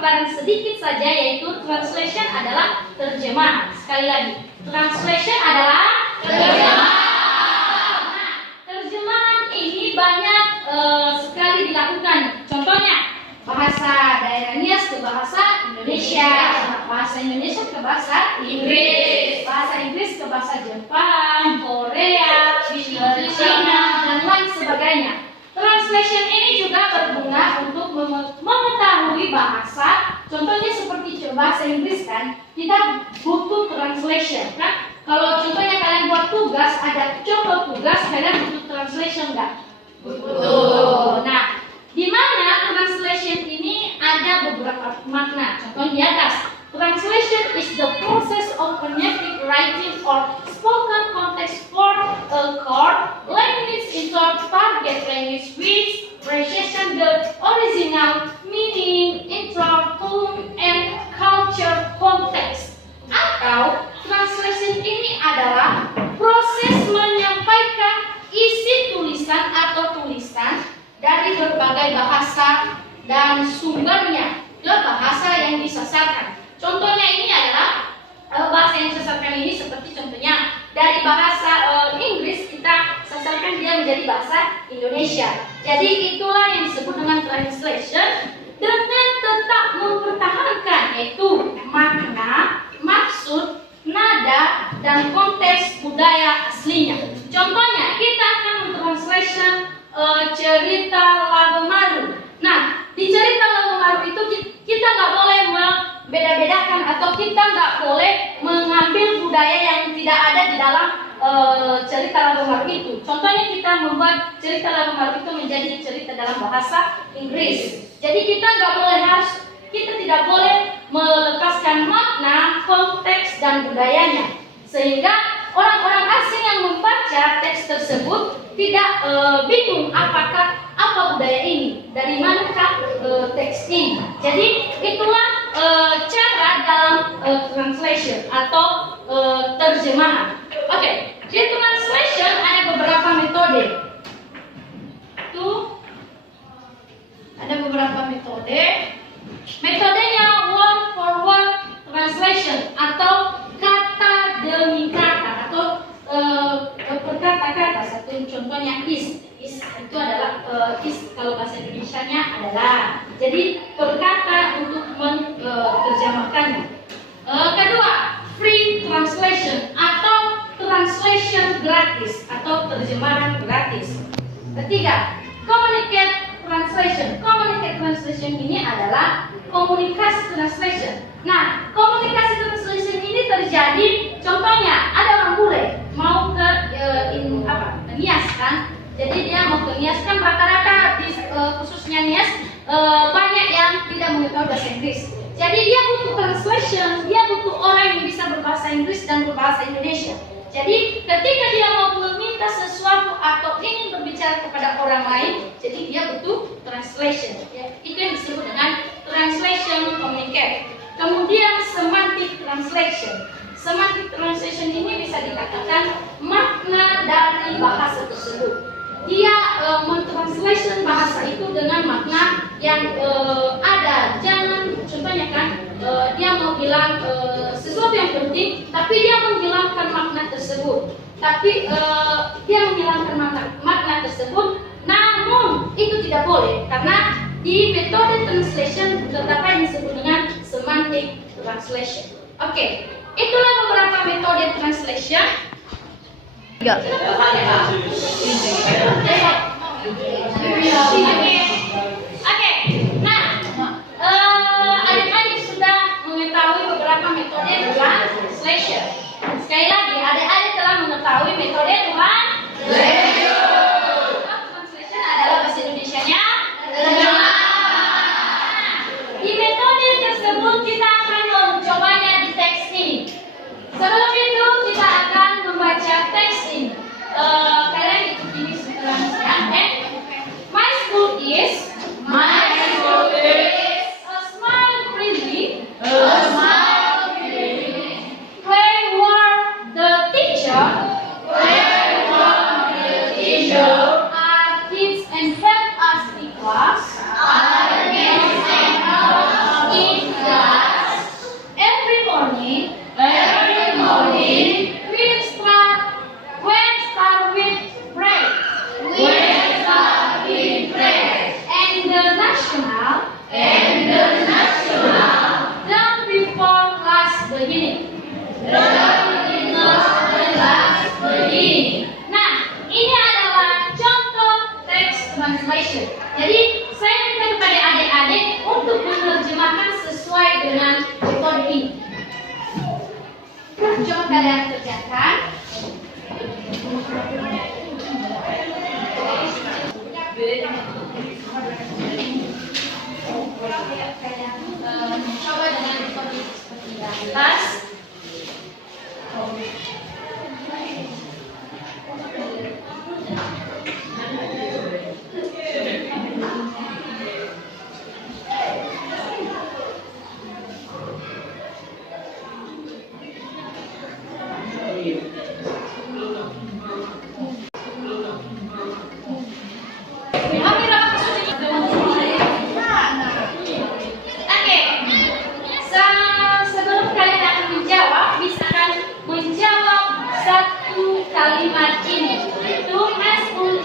paparan sedikit saja, yaitu translation adalah terjemahan. Sekali lagi, translation adalah terjemahan. Nah, terjemahan ini banyak sekali dilakukan. Contohnya, bahasa daerah Nias ke bahasa Indonesia, bahasa Indonesia ke bahasa Inggris, bahasa Inggris ke bahasa Jepang, Korea, Cina, dan lain sebagainya. Translation ini juga berguna untuk mengetahui bahasa. Contohnya seperti bahasa Inggris kan, kita butuh translation kan. Kalau contohnya kalian buat tugas, ada contoh tugas, kalian butuh translation nggak? Butuh. Nah, di mana translation ini ada beberapa makna. Contoh di atas. Translation is the process of phonetic writing or spoken context for a core language into target language which precision the original meaning, intro, tone, and culture context. Atau translation ini adalah proses menyampaikan isi tulisan atau tulisan dari berbagai bahasa dan sumbernya ke bahasa yang disasarkan. Contohnya ini adalah bahasa yang disasarkan ini seperti contohnya dari bahasa Inggris kita sasarkan dia menjadi bahasa Indonesia. Jadi itulah yang disebut dengan translation dengan tetap mempertahankan yaitu makna, maksud, nada, dan konteks budaya aslinya. Contohnya kita akan mentranslation cerita Lago Maru. Nah, di cerita Lago Maru itu kita nggak boleh membeda-bedakan atau kita nggak boleh mengambil budaya yang tidak ada di dalam cerita Lago Maru itu. Contohnya kita membuat cerita Lago Maru itu menjadi cerita dalam bahasa Inggris. Jadi kita tidak boleh melepaskan makna, konteks, dan budayanya, sehingga orang-orang asing yang membaca teks tersebut tidak bingung apa budaya ini, dari manakah teks ini. Jadi itulah cara dalam translation atau terjemahan. Oke, di translation ada beberapa metode. Ada beberapa metode. Metodenya word for word translation atau kata demi kata atau berkata-kata. Satu contohnya is itu adalah is kalau bahasa Indonesianya adalah. Jadi berkata untuk menerjemahkannya. Kedua, free translation atau translation gratis atau terjemahan gratis. Ketiga, communicate translation. Communicate translation ini adalah komunikasi translation. Nah, komunikasi translation ini terjadi, contohnya ada orang bule mau ke Nias kan. Jadi dia mau ke Nias kan rata-rata khususnya Nias banyak yang tidak mengetahui bahasa Inggris. Jadi dia butuh translation, dia butuh orang yang bisa berbahasa Inggris dan berbahasa Indonesia. Jadi ketika dia mau meminta sesuatu atau ingin berbicara kepada orang lain, jadi dia butuh translation. Ya, itu yang disebut dengan translation communicate. Kemudian semantic translation. Semantic translation ini bisa dikatakan makna dari bahasa tersebut. Dia mentranslation bahasa itu dengan makna yang ada. Jangan contohnya kan dia mau bilang sesuatu yang penting, tapi dia menghilangkan makna tersebut. Tapi dia menghilangkan makna tersebut, namun itu tidak boleh karena di metode translation terdapat yang disebut dengan semantic translation. Oke, itulah beberapa metode translation. Oke, nah adik-adik sudah mengetahui beberapa metode translation. Sekali lagi, adik-adik telah mengetahui metode translation. Translation adalah bahasa Indonesianya terjemahan. Di metode tersebut kita akan mencobanya di teks ini. Sebelum itu kita akan membaca teks ini. Kalian ikuti ini sekarang. My school keadaan kerjakan. Coba dengan kondisi seperti di atas. Kalimat ini itu my school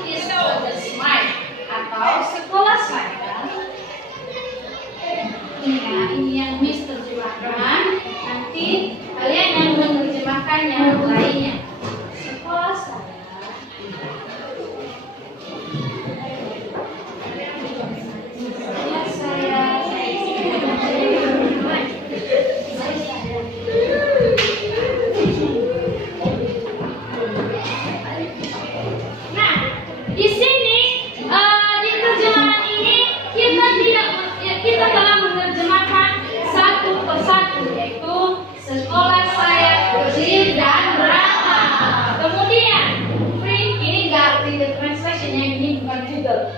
is mine atau sekolah saya. Ini yang Miss terjemahkan. Nanti kalian yang menerjemahkan yang lainnya. Sekolah saya. Sekolah saya. Di sini di terjemahan ini kita telah menerjemahkan satu persatu, yaitu sekolah saya kecil dan ramah. Kemudian ini nggak read the translation, yang ini bukan Google.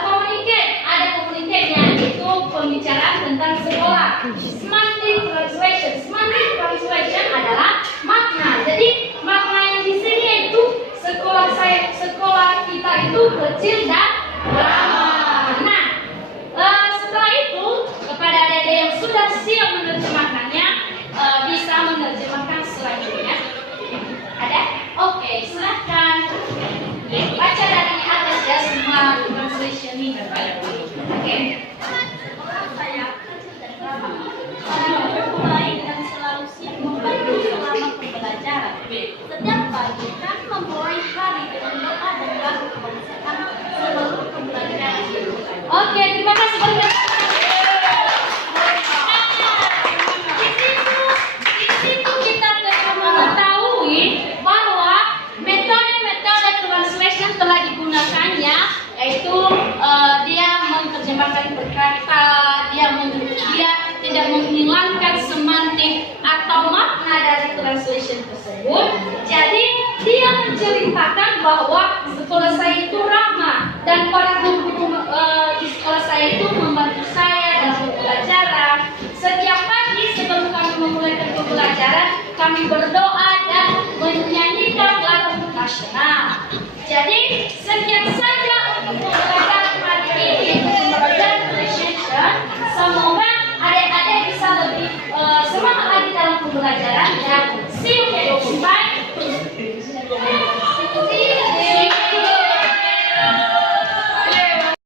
Communicate, ada communicate-nya, itu pembicaraan tentang sekolah. Semantic translation adalah makna. Jadi makna yang di sini yaitu sekolah kita itu kecil dan ramah. Nah, setelah itu kepada adik-adik yang sudah siap menerjemahkannya, bisa menerjemahkan selanjutnya. Ada? Oke, silahkan baca dari atas ya, semua translation ini. Oke. Saya kecil dan ramah. Orangnya baik dan selalu siap membantu selama pembelajaran. Setiap pagi kami memulai hari dengan doa dan lagu kebangsaan sebelum pembelajaran dimulai. Oke, terima kasih banyak. Di situ kita mengetahui bahwa metode translation telah digunakannya, yaitu dia menerjemahkan berkata, dia tidak menghilangkan semantik atau makna dari translation tersebut. Jadi dia menceritakan bahwa sekolah saya itu ramah dan para guru di sekolah saya itu membantu saya dalam pembelajaran. Setiap pagi sebelum kami memulai pembelajaran, kami berdoa dan menyanyikan lagu nasional. Jadi sekian saja untuk pembelajaran pagi ini, pembelajaran translation. Semoga adik-adik bisa lebih semangat lagi dalam pembelajaran dan